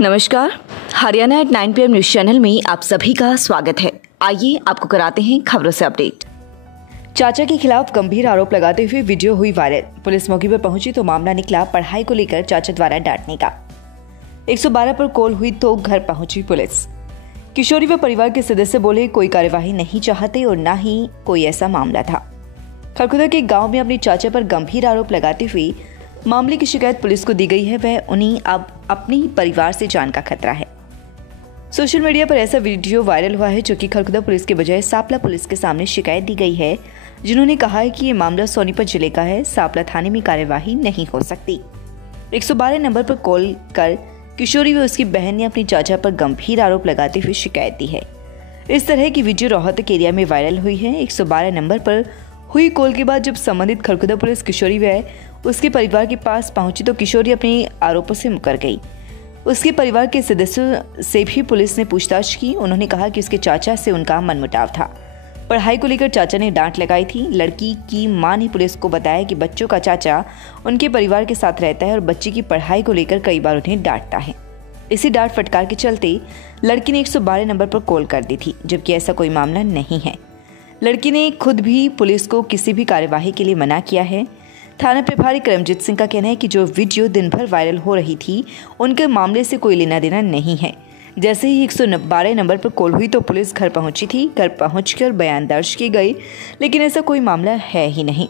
नमस्कार, Haryana at 9 PM news channel में आप सभी का स्वागत है। आइए आपको कराते हैं खबरों से अपडेट। चाचा के खिलाफ गंभीर आरोप लगाते हुए वीडियो हुई वायरल। पुलिस मौके पर पहुंची तो मामला निकला पढ़ाई को लेकर चाचा द्वारा डांटने का। 112 पर कॉल हुई तो घर पहुंची पुलिस। किशोरी व परिवार के सदस्य बोले कोई कार्यवाही नहीं चाहते और न ही कोई ऐसा मामला था। खरखुदा के गाँव में अपने चाचा पर गंभीर आरोप लगाते हुए मामले की शिकायत पुलिस को दी गई है। वह उन्हें अब अपने ही परिवार से जान का खतरा है। सोशल मीडिया पर ऐसा वीडियो वायरल हुआ है जो कि खरखुदा पुलिस के बजाय सापला पुलिस के सामने शिकायत दी गई है, जिन्होंने कहा है कि ये मामला सोनीपत जिले का है, सापला थाने में कार्यवाही नहीं हो सकती। 112 नंबर पर कॉल कर किशोरी व उसकी बहन ने अपनी चाचा पर गंभीर आरोप लगाते हुए शिकायत दी है। इस तरह की वीडियो रोहतक एरिया में वायरल हुई है। 112 नंबर पर हुई कॉल के बाद जब संबंधित खरखुदा पुलिस किशोरी व उसके परिवार के पास पहुंची तो किशोरी अपने आरोपों से मुकर गई। उसके परिवार के सदस्यों से भी पुलिस ने पूछताछ की। उन्होंने कहा कि उसके चाचा से उनका मनमुटाव था। पढ़ाई को लेकर चाचा ने डांट लगाई थी। लड़की की मां ने पुलिस को बताया कि बच्चों का चाचा उनके परिवार के साथ रहता है और बच्ची की पढ़ाई को लेकर कई बार उन्हें डांटता है। इसी डांट फटकार के चलते लड़की ने 112 नंबर पर कॉल कर दी थी, जबकि ऐसा कोई मामला नहीं है। लड़की ने खुद भी पुलिस को किसी भी कार्यवाही के लिए मना किया है। थाना प्रभारी करमजीत सिंह का कहना है कि जो वीडियो दिन भर वायरल हो रही थी उनके मामले से कोई लेना देना नहीं है। जैसे ही 112 नंबर पर कॉल हुई तो पुलिस घर पहुंची थी। घर पहुंचकर बयान दर्ज किए गए, लेकिन ऐसा कोई मामला है ही नहीं।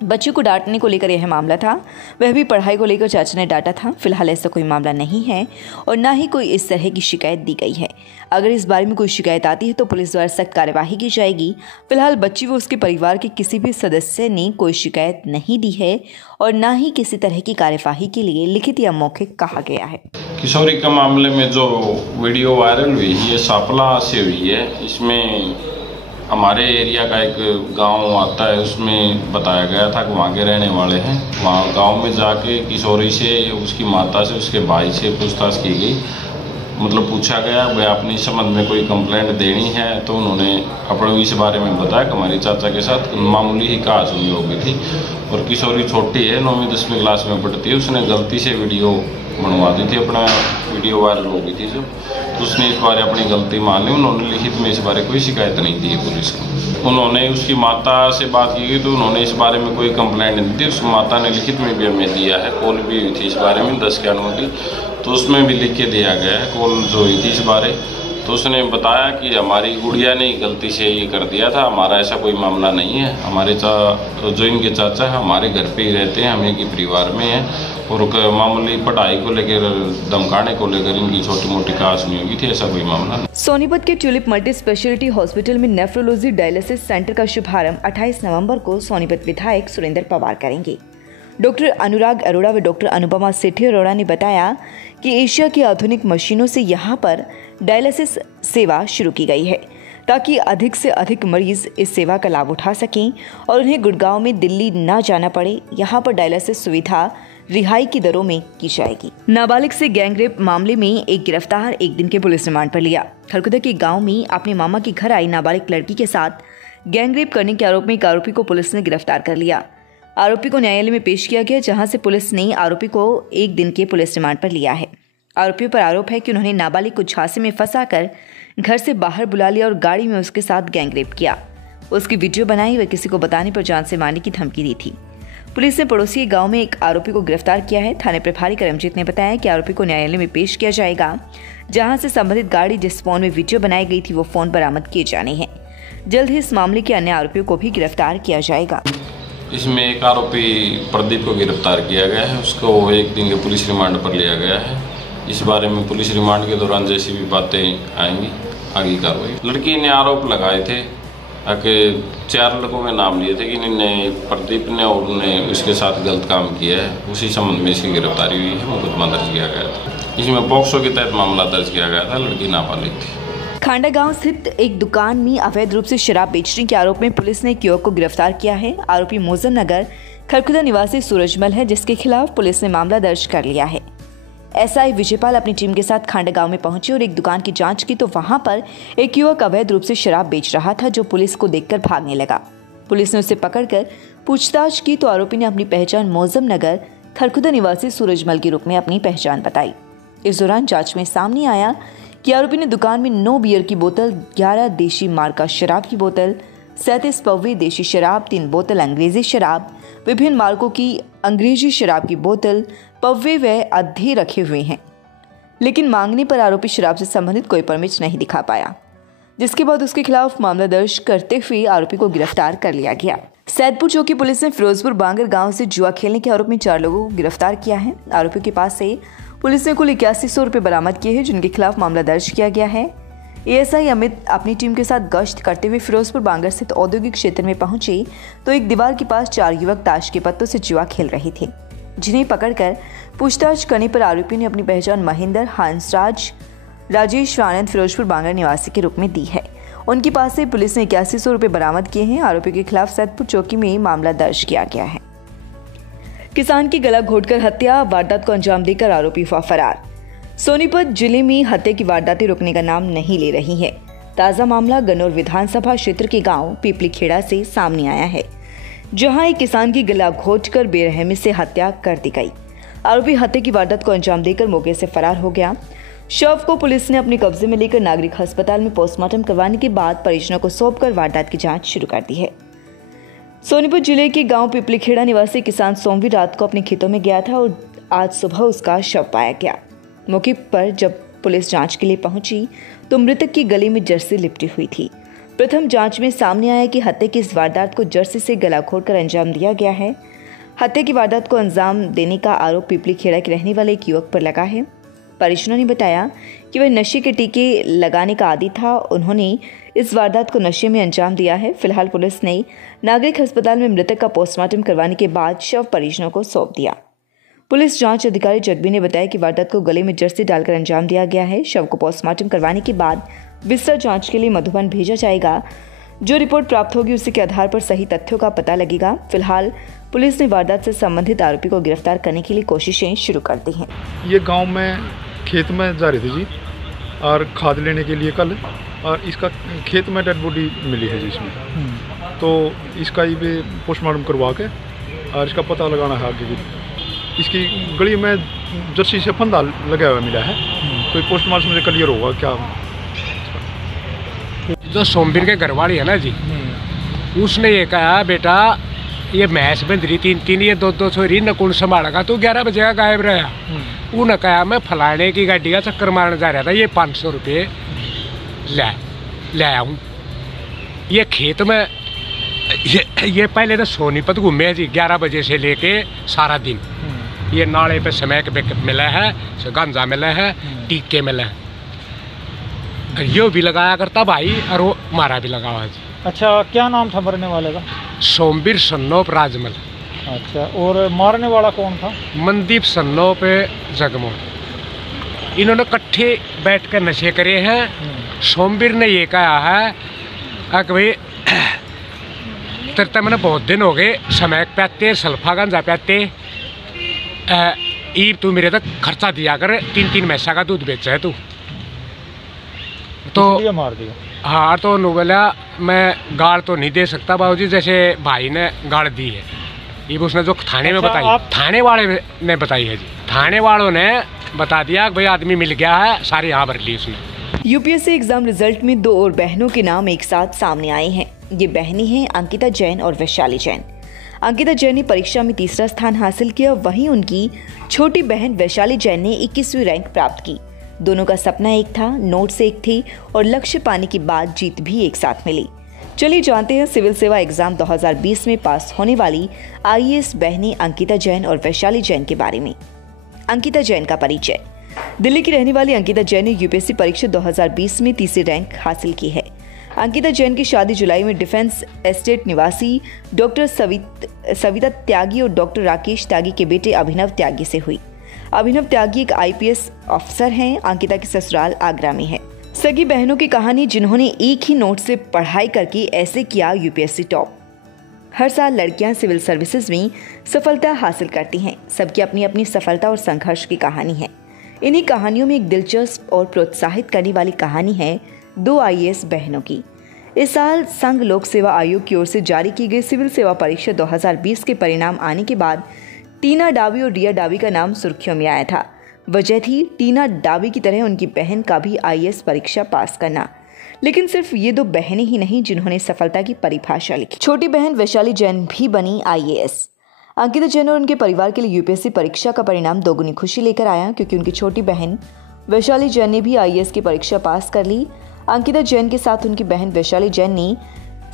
बच्चों को डांटने को लेकर यह मामला था, वह भी पढ़ाई को लेकर चाचा ने डांटा था। फिलहाल ऐसा कोई मामला नहीं है और ना ही कोई इस तरह की शिकायत दी गई है। अगर इस बारे में कोई शिकायत आती है तो पुलिस द्वारा सख्त कार्यवाही की जाएगी। फिलहाल बच्ची व उसके परिवार के किसी भी सदस्य ने कोई शिकायत नहीं दी है और ना ही किसी तरह की कार्यवाही के लिए लिखित या मौखिक कहा गया है। किशोरी के मामले में जो वीडियो वायरल हुई है ये सापला से हुई है। इसमें हमारे एरिया का एक गांव आता है, उसमें बताया गया था कि वहाँ के रहने वाले हैं। वहाँ गांव में जाके किशोरी से, उसकी माता से, उसके भाई से पूछताछ की गई। मतलब पूछा गया भाई आपने इस संबंध में कोई कंप्लेंट देनी है, तो उन्होंने अपने इस बारे में बताया कि हमारी चाचा के साथ मामूली ही कहासुनी हो गई थी और किशोरी छोटी है, 9वीं 10वीं क्लास में पढ़ती है। उसने गलती से वीडियो बनवा दी थी, अपना वीडियो वायरल हो गई थी जो, तो उसने इस बारे अपनी गलती मान ली। उन्होंने लिखित में इस बारे कोई शिकायत नहीं दी है पुलिस को। उन्होंने उसकी माता से बात की गई तो उन्होंने इस बारे में कोई कंप्लेंट नहीं दी। उसकी माता ने लिखित में भी हमें दिया है, कॉल भी हुई थी इस बारे में 10 के अनुमति, तो उसमें भी लिख के दिया गया है कॉल जो हुई थी इस बारे। तो उसने बताया कि हमारी गुड़िया ने गलती से ये कर दिया था, हमारा ऐसा कोई मामला नहीं है। हमारे जो इनके चाचा है हमारे घर पे ही रहते हैं, हम एक ही परिवार में हैं और मामूली पढ़ाई को लेकर, धमकाने को लेकर इनकी छोटी मोटी कहासुनी हुई थी, ऐसा कोई मामला नहीं। सोनीपत के ट्यूलिप मल्टी स्पेशलिटी हॉस्पिटल में नेफ्रोलॉजी डायलिसिस सेंटर का शुभारंभ 28 नवंबर को सोनीपत विधायक सुरेंद्र पवार करेंगे। डॉक्टर अनुराग अरोड़ा व डॉक्टर अनुपमा सेठी अरोड़ा ने बताया कि एशिया की आधुनिक मशीनों से यहां पर डायलिसिस सेवा शुरू की गई है, ताकि अधिक से अधिक मरीज इस सेवा का लाभ उठा सकें और उन्हें गुड़गांव में दिल्ली न जाना पड़े। यहां पर डायलिसिस सुविधा रिहाई की दरों में की जाएगी। नाबालिग से गैंगरेप मामले में एक गिरफ्तार 1 दिन के पुलिस रिमांड पर लिया। खरखुदा के गाँव में अपने मामा के घर आई नाबालिग लड़की के साथ गैंगरेप करने के आरोप में एक आरोपी को पुलिस ने गिरफ्तार कर लिया। आरोपी को न्यायालय में पेश किया गया, जहां से पुलिस ने आरोपी को 1 दिन के पुलिस रिमांड पर लिया है। आरोपियों पर आरोप है कि उन्होंने नाबालिग को झांसे में फंसाकर घर से बाहर बुला लिया और गाड़ी में उसके साथ गैंगरेप किया। उसकी वीडियो बनाई व किसी को बताने पर जान से मारने की धमकी दी थी। पुलिस ने पड़ोसी गांव में एक आरोपी को गिरफ्तार किया है। थाने प्रभारी करमजीत ने बताया कि आरोपी को न्यायालय में पेश किया जाएगा, जहां से संबंधित गाड़ी जिस फोन में वीडियो बनाई गई थी वो फोन बरामद किए जाने हैं। जल्द ही इस मामले के अन्य आरोपियों को भी गिरफ्तार किया जाएगा। इसमें एक आरोपी प्रदीप को गिरफ्तार किया गया है, उसको 1 दिन के पुलिस रिमांड पर लिया गया है। इस बारे में पुलिस रिमांड के दौरान जैसी भी बातें आएंगी आगे कार्रवाई। लड़की ने आरोप लगाए थे कि 4 लड़कों के नाम लिए थे कि इन्होंने, प्रदीप ने और उन्होंने उसके साथ गलत काम किया है। उसी संबंध में इसकी गिरफ्तारी हुई है, मुकदमा दर्ज किया गया था। इसमें पॉक्सो के तहत मामला दर्ज किया गया था। लड़की नाबालिग थी। खांडा गांव स्थित एक दुकान में अवैध रूप से शराब बेचने के आरोप में पुलिस ने एक युवक को गिरफ्तार किया है। आरोपी मौजम नगर खरखुदा निवासी सूरजमल है, जिसके खिलाफ पुलिस ने मामला दर्ज कर लिया है। एसआई विजयपाल अपनी टीम के साथ खांडा गांव में पहुंचे और एक दुकान की जांच की तो वहां पर एक युवक अवैध रूप से शराब बेच रहा था, जो पुलिस को देखकर भागने लगा। पुलिस ने उसे पकड़कर पूछताछ की तो आरोपी ने अपनी पहचान मौजम नगर खरखुदा निवासी सूरजमल के रूप में अपनी पहचान बताई। इस दौरान जांच में सामने आया कि आरोपी ने दुकान में 9 बियर की बोतल, 11 देशी मार्का शराब की बोतल, 37 पव्वे देशी शराब, 3 बोतल अंग्रेजी शराब, विभिन्न मार्कों की अंग्रेजी शराब की बोतल, पव्वे व अद्धे रखे हुए हैं। लेकिन मांगने पर आरोपी शराब से संबंधित कोई परमिट नहीं दिखा पाया, जिसके बाद उसके खिलाफ मामला दर्ज करते हुए आरोपी को गिरफ्तार कर लिया गया। सैदपुर चौकी पुलिस ने फिरोजपुर बांगर गांव से जुआ खेलने के आरोप में 4 लोगों को गिरफ्तार किया है। आरोपियों के पास से पुलिस ने कुल 8100 रुपये बरामद किए हैं, जिनके खिलाफ मामला दर्ज किया गया है। एएसआई अमित अपनी टीम के साथ गश्त करते हुए फिरोजपुर बांगर स्थित औद्योगिक क्षेत्र में पहुंचे तो एक दीवार के पास 4 युवक ताश के पत्तों से जुआ खेल रहे थे, जिन्हें पकड़कर पूछताछ करने पर आरोपियों ने अपनी पहचान महेंद्र, हंसराज, राजेश आनंद फिरोजपुर बांगर निवासी के रूप में दी है। उनके पास से पुलिस ने 8100 रुपये बरामद किए हैं। आरोपियों के खिलाफ सैदपुर चौकी में मामला दर्ज किया गया है। किसान की गला घोटकर हत्या, वारदात को अंजाम देकर आरोपी हुआ फरार। सोनीपत जिले में हत्या की वारदातें रुकने का नाम नहीं ले रही है। ताजा मामला गन्नौर विधानसभा क्षेत्र के गांव पिपली खेड़ा से सामने आया है, जहां एक किसान की गला घोटकर बेरहमी से हत्या कर दी गई। आरोपी हत्या की वारदात को अंजाम देकर मौके से फरार हो गया। शव को पुलिस ने अपने कब्जे में लेकर नागरिक अस्पताल में पोस्टमार्टम करवाने के बाद परिजनों को सौंपकर वारदात की जांच शुरू कर दी है। सोनीपत जिले के गांव पिपली खेड़ा निवासी किसान सोमवीर रात को अपने खेतों में गया था और आज सुबह उसका शव पाया गया। मौके पर जब पुलिस जांच के लिए पहुंची तो मृतक की गले में जर्सी लिपटी हुई थी। प्रथम जांच में सामने आया कि हत्या की इस वारदात को जर्सी से गला घोटकर अंजाम दिया गया है। हत्या की वारदात को अंजाम देने का आरोप पिपली खेड़ा के रहने वाले एक युवक पर लगा है। परिजनों ने बताया कि वह नशे के टीके लगाने का आदी था। उन्होंने इस वारदात को नशे में अंजाम दिया है। फिलहाल पुलिस ने नागरिक अस्पताल में मृतक का पोस्टमार्टम करवाने के बाद शव परिजनों को सौंप दिया। पुलिस जांच अधिकारी जगबी ने बताया कि वारदात को गले में जर्सी डालकर अंजाम दिया गया है। शव को पोस्टमार्टम करवाने के बाद विस्तृत जांच के लिए मधुबन भेजा जाएगा। जो रिपोर्ट प्राप्त होगी उसी के आधार पर सही तथ्यों का पता लगेगा। फिलहाल पुलिस ने वारदात से संबंधित आरोपी को गिरफ्तार करने के लिए कोशिशें शुरू कर दी हैं। ये गांव में खेत में जा रहे थे जी, और खाद लेने के लिए कल, और इसका खेत में डेड बॉडी मिली है जी इसमें। तो इसका ये पोस्टमार्टम करवा के और इसका पता लगाना है आगे। इसकी गली में जर्सी से फंदा लगा हुआ मिला है, तो पोस्टमार्टम से क्लियर होगा क्या। जो सोमवीर के घरवाली है ना जी, उसने ये कहा बेटा ये भैंस बंध रही 3-3 ये 2-2 छोरी न कौन संभालेगा, तो 11 बजे का गायब रहा। उन्होंने कहा मैं फलाने की गाड़ी का चक्कर मारने जा रहा था, ये 500 रुपये ले आया हूँ। ये खेत में ये पहले तो सोनीपत घूमे जी 11 बजे से लेके सारा दिन। ये नाले पे स्मैक पे मिला है, गांजा मिला है, टीके मिला है। यो भी लगाया करता भाई, और वो मारा भी लगा हुआ जी। अच्छा, क्या नाम था मरने वाले का? सोमवीर सन्नोप राजमल। अच्छा, और मारने वाला कौन था? मनदीप सन्नोप जगमोहन। इन्होंने इकट्ठे बैठ कर नशे करे हैं। सोमवीर ने ये कहा है कि भाई तेरे मैंने बहुत दिन हो गए स्मैक प्याते, सल्फा गांजा प्याते, ईब तू मेरे तक खर्चा दिया कर, 3-3 भैंसा का दूध बेचा है तू। तो मार दिया। हाँ, तो बोला मैं गाड़ तो नहीं दे सकता बाबूजी, जैसे भाई ने गाड़ दी है। ये उसने जो थाने में बताई, थाने वाले ने बताई है जी। थाने वालों ने बता दिया कि भाई आदमी मिल गया है, सारी यहाँ भर ली उसने। यूपीएससी एग्जाम रिजल्ट में 2 और बहनों के नाम एक साथ सामने आए हैं। ये बहनें हैं अंकिता जैन और वैशाली जैन। अंकिता जैन ने परीक्षा में 3रा स्थान हासिल किया, वहीं उनकी छोटी बहन वैशाली जैन ने 21वीं रैंक प्राप्त की। दोनों का सपना एक था, नोट्स एक थी और लक्ष्य पाने के बाद जीत भी एक साथ मिली। चलिए जानते हैं सिविल सेवा एग्जाम 2020 में पास होने वाली आईएएस बहनें अंकिता जैन और वैशाली जैन के बारे में। अंकिता जैन का परिचय। दिल्ली की रहने वाली अंकिता जैन ने यूपीएससी परीक्षा 2020 में 3री रैंक हासिल की है। अंकिता जैन की शादी जुलाई में डिफेंस एस्टेट निवासी डॉक्टर सविता त्यागी और डॉक्टर राकेश त्यागी के बेटे अभिनव त्यागी से हुई। अभिनव त्यागी एक आईपीएस अफसर हैं। अंकिता की ससुराल आगरा में है। सगी बहनों की कहानी, जिन्होंने एक ही नोट से पढ़ाई करके ऐसे किया यूपीएससी टॉप। हर साल लड़कियां सिविल सर्विसेज में सफलता हासिल करती हैं। सबकी अपनी अपनी सफलता और संघर्ष की कहानी है। इन्हीं कहानियों में एक दिलचस्प और प्रोत्साहित करने वाली कहानी है 2 आईएएस बहनों की। इस साल संघ लोक सेवा आयोग की ओर से जारी की गई सिविल सेवा परीक्षा 2020 के परिणाम आने के बाद टीना डावी और रिया डावी का नाम सुर्खियों में आया था। वजह थी टीना डावी की तरह उनकी बहन का भी IAS परीक्षा पास करना। लेकिन सिर्फ ये दो बहनें ही नहीं जिन्होंने सफलता की परिभाषा लिखी। छोटी बहन वैशाली जैन भी बनी IAS। अंकिता जैन और उनके परिवार के लिए UPSC परीक्षा का परिणाम दोगुनी खुशी लेकर आया, क्योंकि उनकी छोटी बहन वैशाली जैन ने भी IAS की परीक्षा पास कर ली। अंकिता जैन के साथ उनकी बहन वैशाली जैन ने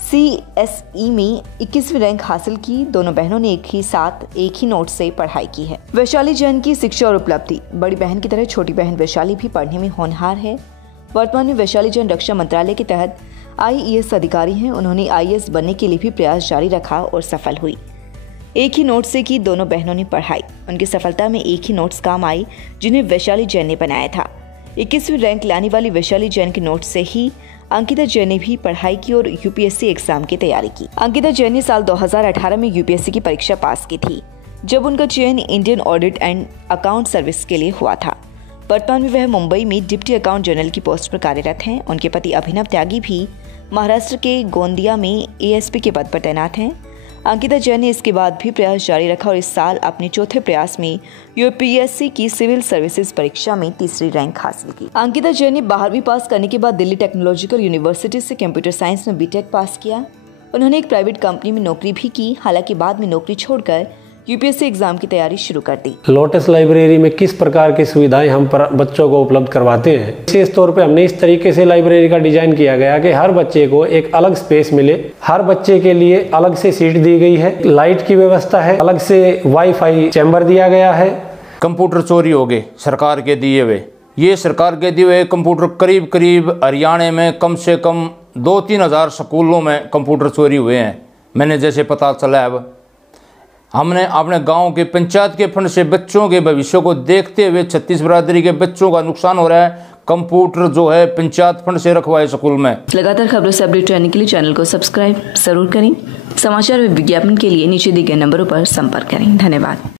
CSE में 21वीं रैंक हासिल की। दोनों बहनों ने एक ही नोट से पढ़ाई की है। वैशाली जैन की शिक्षा और उपलब्धि। बड़ी बहन की तरह छोटी बहन वैशाली भी पढ़ने में होनहार है। वर्तमान में वैशाली जैन रक्षा मंत्रालय के तहत IAS अधिकारी हैं। उन्होंने IAS बनने के लिए भी प्रयास जारी रखा और सफल हुई। एक ही नोट से की दोनों बहनों ने पढ़ाई। उनकी सफलता में एक ही नोट्स काम आई जिन्हें वैशाली जैन ने बनाया था। 21वीं रैंक लाने वाली वैशाली जैन के नोट से ही अंकिता जैन ने भी पढ़ाई की और UPSC एग्जाम की तैयारी की। अंकिता जैन ने साल 2018 में UPSC की परीक्षा पास की थी, जब उनका चयन Indian audit and account service के लिए हुआ था। वर्तमान में वह मुंबई में डिप्टी अकाउंट जनरल की पोस्ट पर कार्यरत हैं। उनके पति अभिनव त्यागी भी महाराष्ट्र के गोंदिया में ASP के पद पर तैनात हैं। अंकिता जैन ने इसके बाद भी प्रयास जारी रखा और इस साल अपने चौथे प्रयास में UPSC की सिविल सर्विसेज परीक्षा में 3री रैंक हासिल की। अंकिता जैन ने 12वीं पास करने के बाद दिल्ली टेक्नोलॉजिकल यूनिवर्सिटी से कंप्यूटर साइंस में BTech पास किया। उन्होंने एक प्राइवेट कंपनी में नौकरी भी की। हालांकि बाद में नौकरी छोड़कर UPSC एग्जाम की तैयारी शुरू कर दी। लोटस लाइब्रेरी में किस प्रकार की सुविधाएं हम बच्चों को उपलब्ध करवाते हैं। विशेष तौर पे हमने इस तरीके से लाइब्रेरी का डिजाइन किया गया कि हर बच्चे को एक अलग स्पेस मिले। हर बच्चे के लिए अलग से सीट दी गई है, लाइट की व्यवस्था है, अलग से वाईफाई चैम्बर दिया गया है। कंप्यूटर चोरी हो गए सरकार के दिए हुए। ये सरकार के दिए हुए कंप्यूटर करीब हरियाणा में कम से कम 2-3 हज़ार स्कूलों में कंप्यूटर चोरी हुए हैं। मैंने जैसे पता चला अब हमने अपने गांव के पंचायत के फंड से बच्चों के भविष्य को देखते हुए 36 बिरादरी के बच्चों का नुकसान हो रहा है। कंप्यूटर जो है पंचायत फंड से रखवाए स्कूल में। लगातार खबरों से अपडेट रहने के लिए चैनल को सब्सक्राइब जरूर करें। समाचार व विज्ञापन के लिए नीचे दिए गए नंबरों पर संपर्क करें। धन्यवाद।